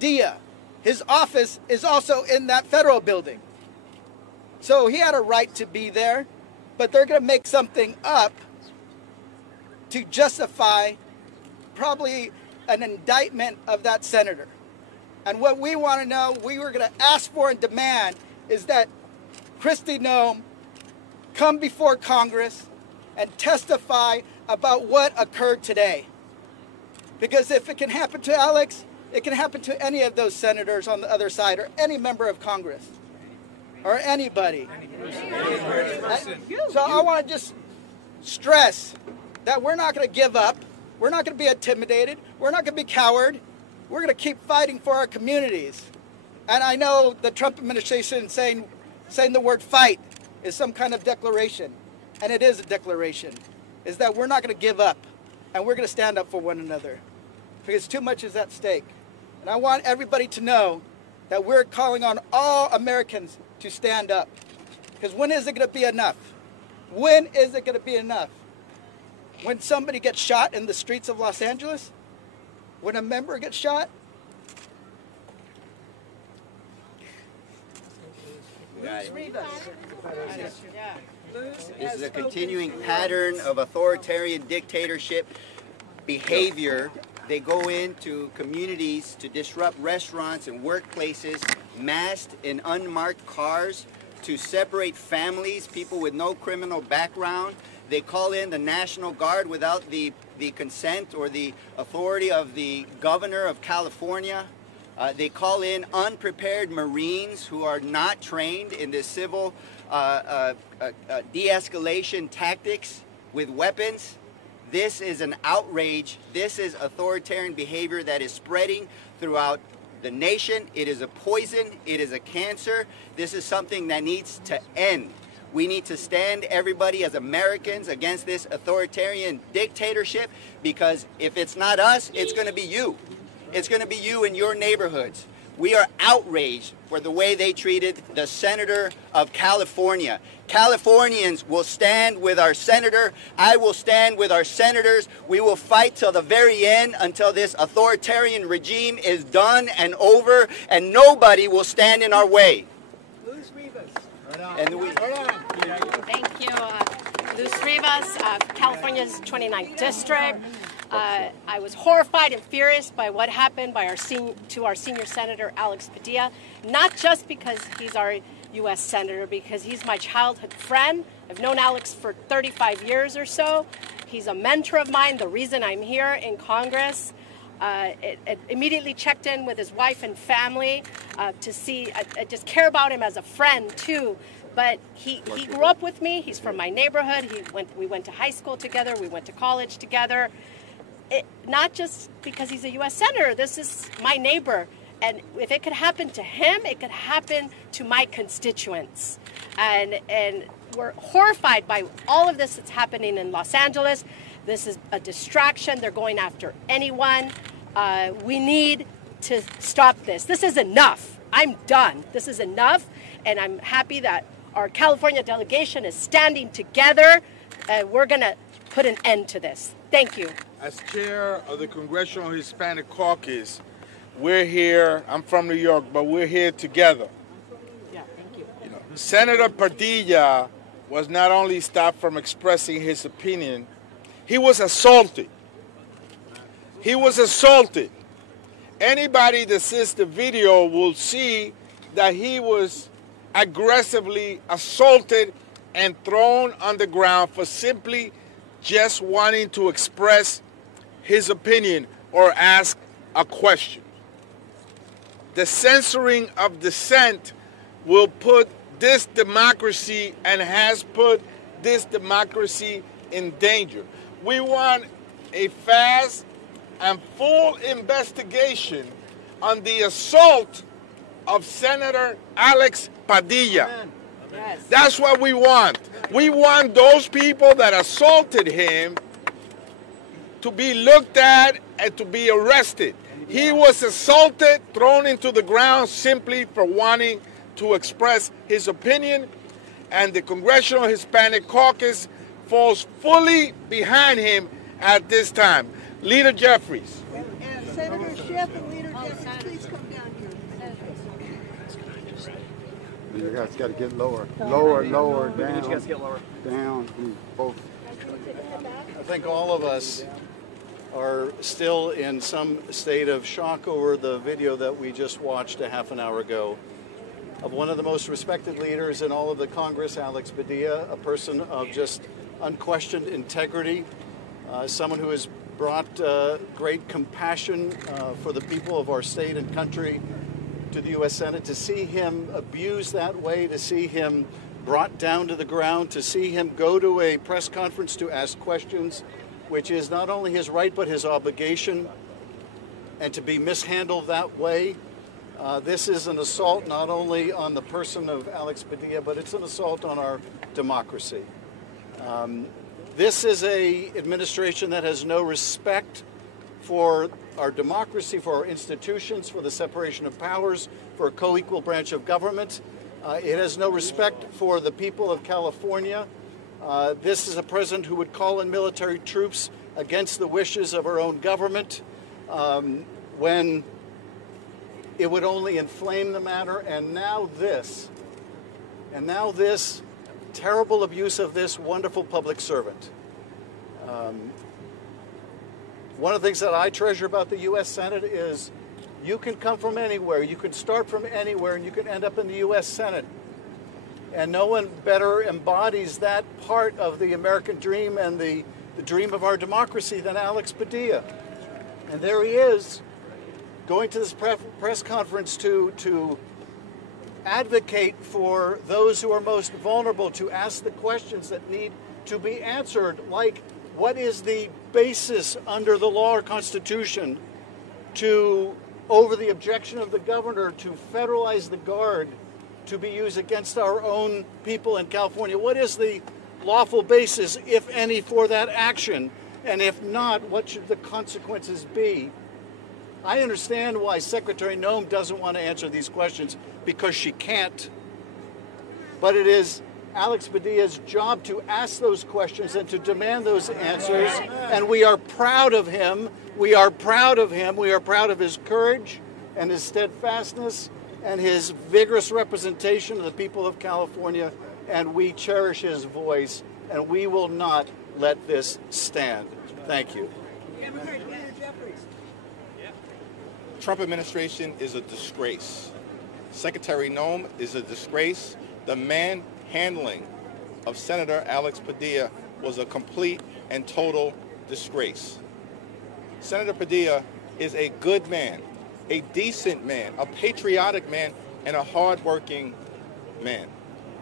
Padilla. His office is also in that federal building. So he had a right to be there, but they're going to make something up to justify probably an indictment of that senator. And what we want to know, we were going to ask for and demand, is that Kristi Noem come before Congress and testify about what occurred today. Because if it can happen to Alex, it can happen to any of those senators on the other side, or any member of Congress, or anybody. So I want to just stress that we're not going to give up. We're not going to be intimidated. We're not going to be coward. We're going to keep fighting for our communities. And I know the Trump administration saying the word fight is some kind of declaration, and it is a declaration, is that we're not going to give up, and we're going to stand up for one another, because too much is at stake. And I want everybody to know that we're calling on all Americans to stand up, because when is it going to be enough? When is it going to be enough? When somebody gets shot in the streets of Los Angeles? When a member gets shot? This is a continuing pattern of authoritarian dictatorship behavior. They go into communities to disrupt restaurants and workplaces, masked in unmarked cars, to separate families, people with no criminal background. They call in the National Guard without the consent or the authority of the governor of California. They call in unprepared Marines who are not trained in the civil de-escalation tactics with weapons. This is an outrage. This is authoritarian behavior that is spreading throughout the nation. It is a poison. It is a cancer. This is something that needs to end. We need to stand, everybody, as Americans against this authoritarian dictatorship, because if it's not us, it's going to be you. It's going to be you in your neighborhoods. We are outraged for the way they treated the senator of California. Californians will stand with our senator. I will stand with our senators. We will fight till the very end, until this authoritarian regime is done and over, and nobody will stand in our way. Thank you. Luz Rivas, California's 29th district. I was horrified and furious by what happened to our senior senator, Alex Padilla, not just because he's our U.S. senator, because he's my childhood friend. I've known Alex for 35 years or so. He's a mentor of mine, the reason I'm here in Congress. It immediately checked in with his wife and family to see. I just care about him as a friend too. But he grew up with me. He's from my neighborhood. We went to high school together. We went to college together. Not just because he's a U.S. senator. This is my neighbor. And if it could happen to him, it could happen to my constituents. And we're horrified by all of this that's happening in Los Angeles. This is a distraction. They're going after anyone. We need to stop this. This is enough. I'm done. This is enough. And I'm happy that our California delegation is standing together. We're going to put an end to this. Thank you. As chair of the Congressional Hispanic Caucus, we're here. I'm from New York, but we're here together. Yeah, thank you. Senator Padilla was not only stopped from expressing his opinion, he was assaulted. He was assaulted. Anybody that sees the video will see that he was aggressively assaulted and thrown on the ground for simply just wanting to express his opinion or ask a question. The censoring of dissent will put this democracy and has put this democracy in danger. We want a fast and full investigation on the assault of Senator Alex Padilla. Yes. That's what we want. We want those people that assaulted him to be looked at and to be arrested. He was assaulted, thrown into the ground simply for wanting to express his opinion, and the Congressional Hispanic Caucus falls fully behind him at this time. Leader Jeffries. And Senator Schiff and Leader Jeffries, please come down. You guys got to get lower. Lower, lower, down. You guys get lower. Down. Both. I think all of us are still in some state of shock over the video that we just watched a half an hour ago of one of the most respected leaders in all of the Congress, Alex Padilla, a person of just unquestioned integrity, someone who has brought great compassion for the people of our state and country to the U.S. Senate. To see him abused that way, to see him brought down to the ground, to see him go to a press conference to ask questions, which is not only his right but his obligation, and to be mishandled that way. This is an assault not only on the person of Alex Padilla, but it's an assault on our democracy. This is an administration that has no respect for our democracy, for our institutions, for the separation of powers, for a co-equal branch of government. It has no respect for the people of California. This is a president who would call in military troops against the wishes of our own government when it would only inflame the matter. And now this terrible abuse of this wonderful public servant. One of the things that I treasure about the U.S. Senate is you can come from anywhere, you can start from anywhere, and you can end up in the U.S. Senate. And no one better embodies that part of the American dream and the dream of our democracy than Alex Padilla. And there he is, going to this press conference to advocate for those who are most vulnerable, to ask the questions that need to be answered, like what is the basis under the law or Constitution to, over the objection of the governor, to federalize the Guard to be used against our own people in California? What is the lawful basis, if any, for that action? And if not, what should the consequences be? I understand why Secretary Noem doesn't want to answer these questions, because she can't. But it is Alex Padilla's job to ask those questions and to demand those answers. And we are proud of him. We are proud of him. We are proud of his courage and his steadfastness and his vigorous representation of the people of California. And we cherish his voice, and we will not let this stand. Thank you. Trump administration is a disgrace. Secretary Noem is a disgrace. The manhandling of Senator Alex Padilla was a complete and total disgrace. Senator Padilla is a good man, a decent man, a patriotic man, and a hardworking man.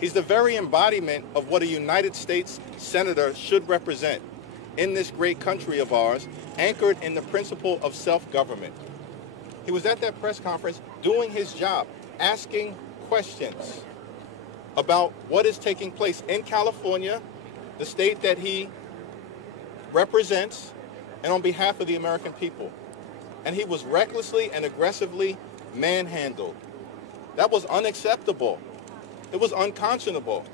He's the very embodiment of what a United States senator should represent in this great country of ours, anchored in the principle of self-government. He was at that press conference doing his job, asking questions about what is taking place in California, the state that he represents, and on behalf of the American people. And he was recklessly and aggressively manhandled. That was unacceptable. It was unconscionable.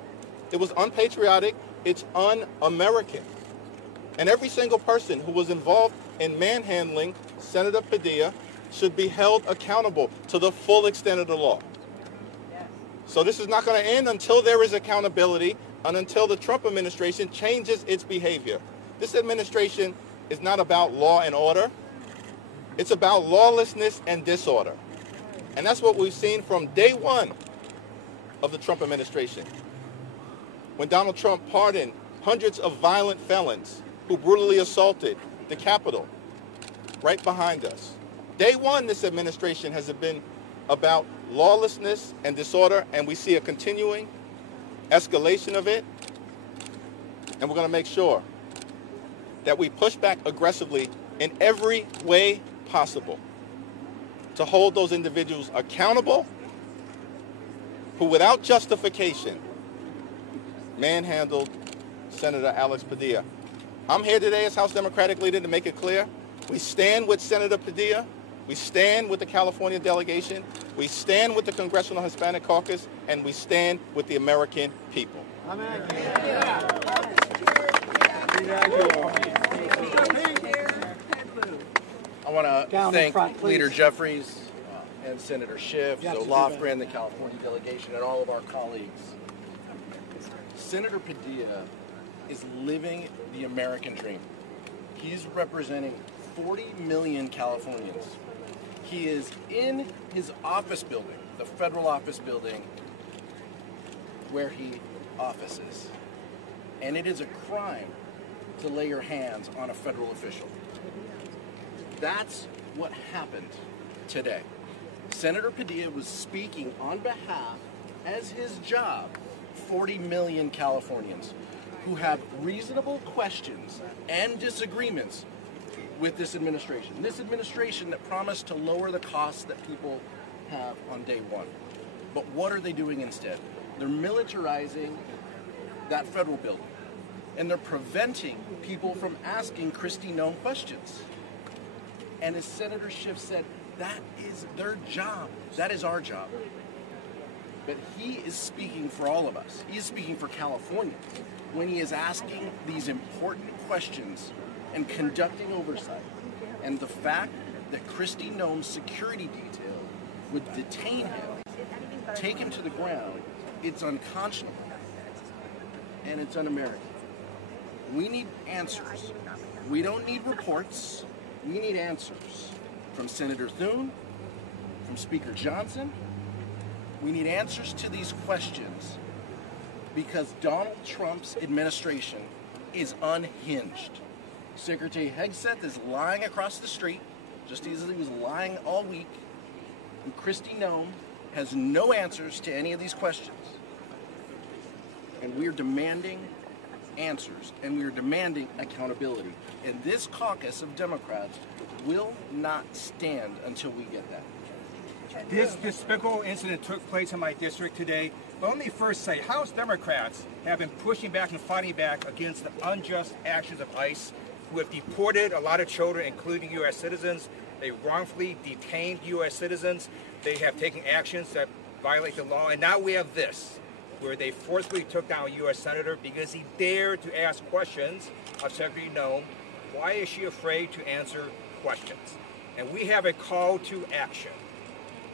It was unpatriotic. It's un-American. And every single person who was involved in manhandling Senator Padilla should be held accountable to the full extent of the law. So this is not going to end until there is accountability and until the Trump administration changes its behavior. This administration is not about law and order. It's about lawlessness and disorder. And that's what we've seen from day one of the Trump administration. When Donald Trump pardoned hundreds of violent felons who brutally assaulted the Capitol right behind us. Day one, this administration has been about lawlessness and disorder, and we see a continuing escalation of it. And we're going to make sure that we push back aggressively in every way possible to hold those individuals accountable who, without justification, manhandled Senator Alex Padilla. I'm here today as House Democratic leader to make it clear. We stand with Senator Padilla. We stand with the California delegation. We stand with the Congressional Hispanic Caucus, and we stand with the American people. Amen. I want to thank Leader Jeffries, and Senator Schiff, Zoe Lofgren, the California delegation, and all of our colleagues. Senator Padilla is living the American dream. He's representing 40 million Californians. He is in his office building, the federal office building where he offices. And it is a crime to lay your hands on a federal official. That's what happened today. Senator Padilla was speaking on behalf, as his job, 40 million Californians who have reasonable questions and disagreements with this administration. This administration that promised to lower the costs that people have on day one. But what are they doing instead? They're militarizing that federal building. And they're preventing people from asking Kristi Noem questions. And as Senator Schiff said, that is their job. That is our job. But he is speaking for all of us. He is speaking for Californians when he is asking these important questions and conducting oversight. And the fact that Kristi Noem's security detail would detain him, take him to the ground, it's unconscionable. And it's un-American. We need answers. We don't need reports. We need answers from Senator Thune, from Speaker Johnson. We need answers to these questions because Donald Trump's administration is unhinged. Secretary Hegseth is lying across the street, just as he was lying all week, and Kristi Noem has no answers to any of these questions. And we are demanding answers, and we are demanding accountability. And this caucus of Democrats will not stand until we get that. This despicable incident took place in my district today. But let me first say, House Democrats have been pushing back and fighting back against the unjust actions of ICE, who have deported a lot of children, including U.S. citizens. They wrongfully detained U.S. citizens. They have taken actions that violate the law. And now we have this, where they forcibly took down a U.S. senator because he dared to ask questions of Secretary Noem. Why is she afraid to answer questions? And we have a call to action.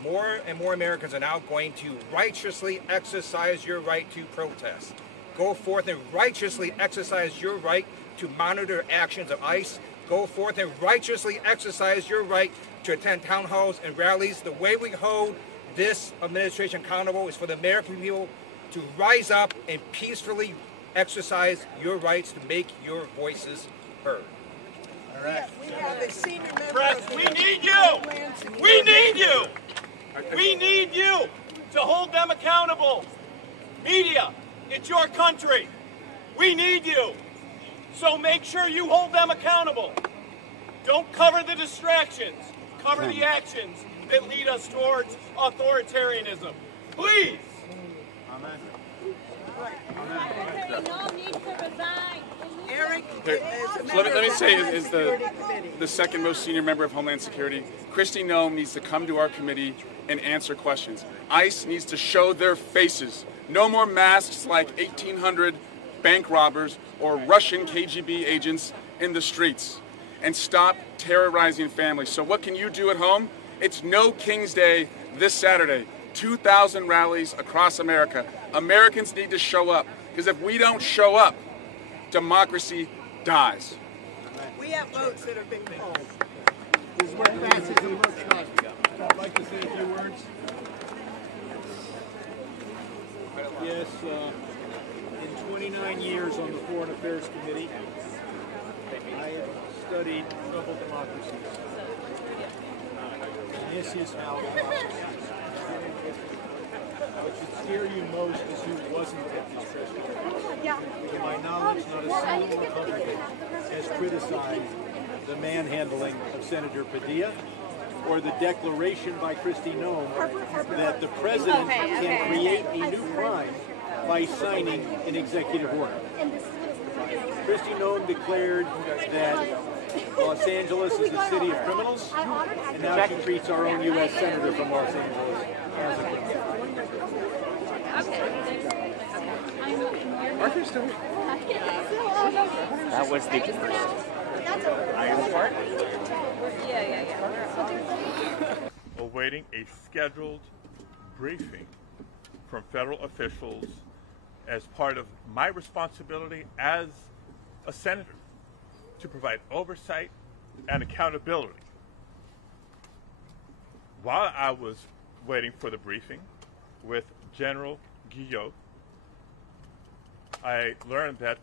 More and more Americans are now going to righteously exercise your right to protest. Go forth and righteously exercise your right to monitor actions of ICE. Go forth and righteously exercise your right to attend town halls and rallies. The way we hold this administration accountable is for the American people to rise up and peacefully exercise your rights to make your voices heard. All right. We have a senior member. Press, we need you. We need you. We need you to hold them accountable. Media, it's your country. We need you. So make sure you hold them accountable. Don't cover the distractions. Cover the actions that lead us towards authoritarianism. Please. Amen. Eric, so let me say, is the second most senior member of Homeland Security, Kristi Noem needs to come to our committee and answer questions. ICE needs to show their faces. No more masks like 1,800 bank robbers or Russian KGB agents in the streets. And stop terrorizing families. So what can you do at home? It's No King's Day this Saturday. 2,000 rallies across America. Americans need to show up, because if we don't show up, democracy dies. We have votes that have been called. This is where fascism works. I'd like to say a few words. Yes, in 29 years on the Foreign Affairs Committee, I have studied troubled democracies. And this is how what should scare you most is who wasn't at this session. To my knowledge, not a single Republican has criticized the manhandling of Senator Padilla or the declaration by Kristi Noem that the president can create a new crime by signing an executive order. Kristi Noem declared that Los Angeles is a city of criminals, and now she treats our own U.S. Senator from Los Angeles as a criminal. Arthur's still here. That was the first Iron Part? Yeah. awaiting a scheduled briefing from federal officials as part of my responsibility as a senator to provide oversight and accountability. While I was waiting for the briefing with General Guillot, I learned that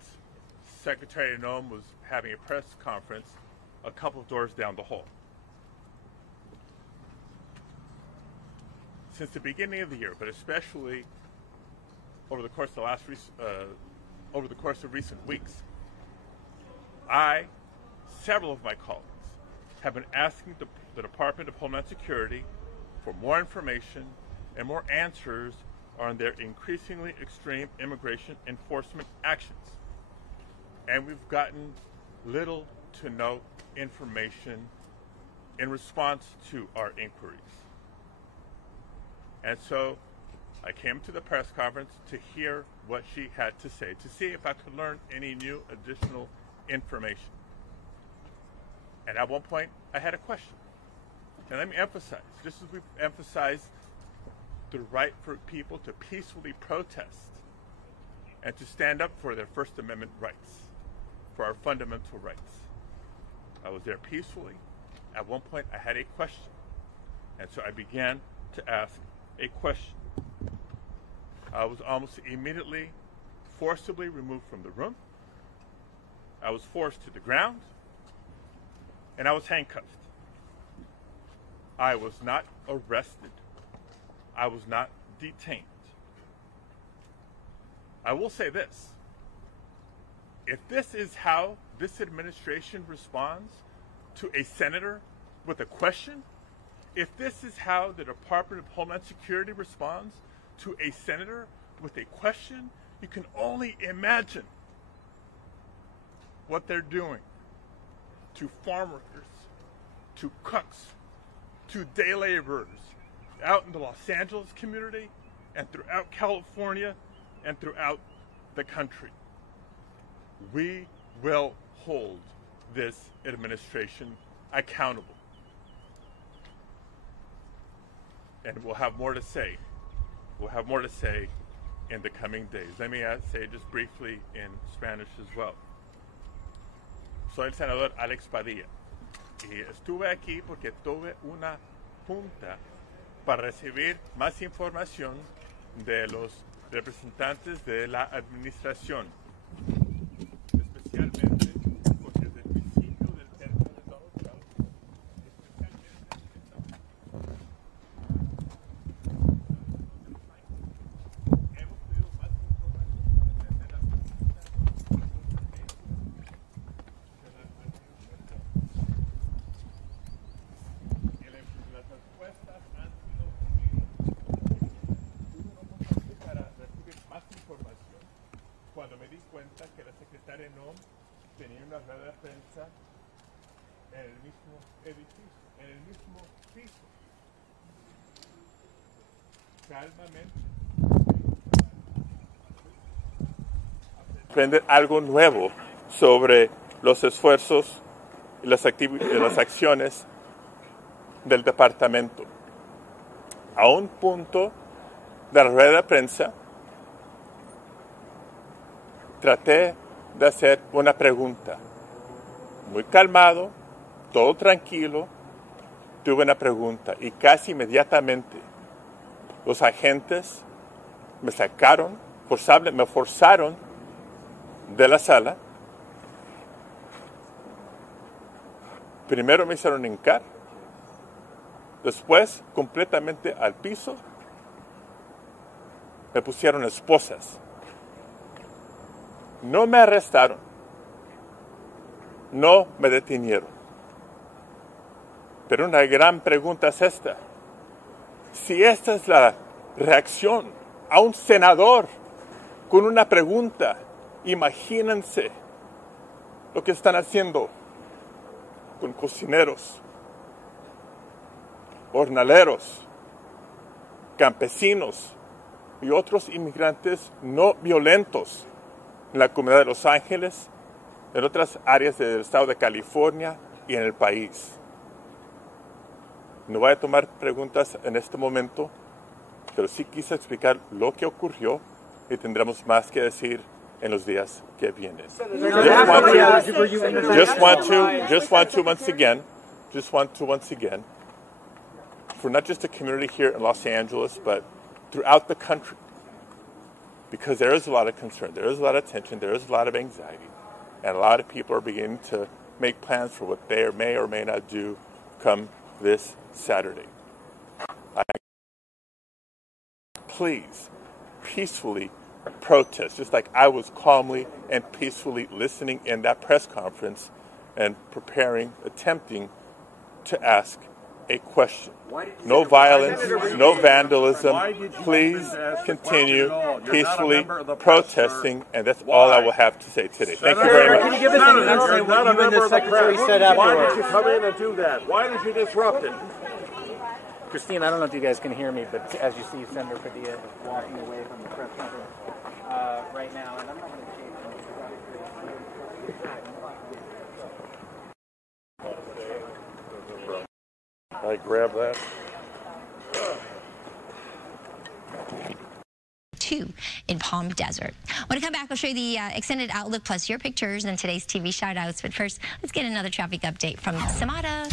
Secretary Noem was having a press conference a couple of doors down the hall. Since the beginning of the year, but especially over the course of recent weeks, several of my colleagues, have been asking the Department of Homeland Security for more information and more answers on their increasingly extreme immigration enforcement actions. And we've gotten little to no information in response to our inquiries. And so I came to the press conference to hear what she had to say, to see if I could learn any new additional information. And at one point, I had a question. And let me emphasize, just as we've emphasized the right for people to peacefully protest and to stand up for their First Amendment rights, for our fundamental rights. I was there peacefully. At one point, I had a question. And so I began to ask a question. I was almost immediately forcibly removed from the room. I was forced to the ground, and I was handcuffed. I was not arrested. I was not detained. I will say this. If this is how this administration responds to a senator with a question, if this is how the Department of Homeland Security responds to a senator with a question, you can only imagine what they're doing to farm workers, to cooks, to day laborers out in the Los Angeles community and throughout California and throughout the country. We will hold this administration accountable. And we'll have more to say. We'll have more to say in the coming days. Let me say just briefly in Spanish as well. Soy el senador Alex Padilla y estuve aquí porque tuve una junta para recibir más información de los representantes de la administración, especialmente porque desde el principio del término de Donald Trump, hemos pedido más información para entender las las respuestas han sido para recibir más información cuando me di cuenta que la secretaria Noem tenía una rueda de prensa en el mismo edificio, en el mismo piso. Calmamente. Aprender algo nuevo sobre los esfuerzos y las acciones del departamento. A un punto de la rueda de prensa, traté de hacer una pregunta. Muy calmado, todo tranquilo, tuve una pregunta y casi inmediatamente los agentes me sacaron, me forzaron de la sala. Primero me hicieron hincar, después completamente al piso me pusieron esposas. No me arrestaron, no me detenieron. Pero una gran pregunta es esta. Si esta es la reacción a un senador con una pregunta, imagínense lo que están haciendo con cocineros, jornaleros, campesinos y otros inmigrantes no violentos en la comunidad de Los Ángeles, en otras áreas del estado de California y en el país. No voy a tomar preguntas en este momento, pero sí quise explicar lo que ocurrió y tendremos más que decir en los días que vienen. Just want to once again, for not just the community here in Los Angeles, but throughout the country, because there is a lot of concern, there is a lot of tension, there is a lot of anxiety, and a lot of people are beginning to make plans for what they may or may not do come this Saturday. Please, peacefully protest, just like I was calmly and peacefully listening in that press conference and preparing, attempting to ask a question. No violence, no vandalism. Please continue peacefully protesting, and that's all I will have to say today. Thank you very much. Can you give us an insight what you and the Secretary said afterwards? Why did you come in and do that? Why did you disrupt it? Christine, I don't know if you guys can hear me, but as you see, Senator Padilla is walking away from the press conference right now, and I'm not going to change I grab that. In Palm Desert. When I come back, I'll show you the extended outlook plus your pictures and today's TV shout-outs. But first, let's get another traffic update from Samada.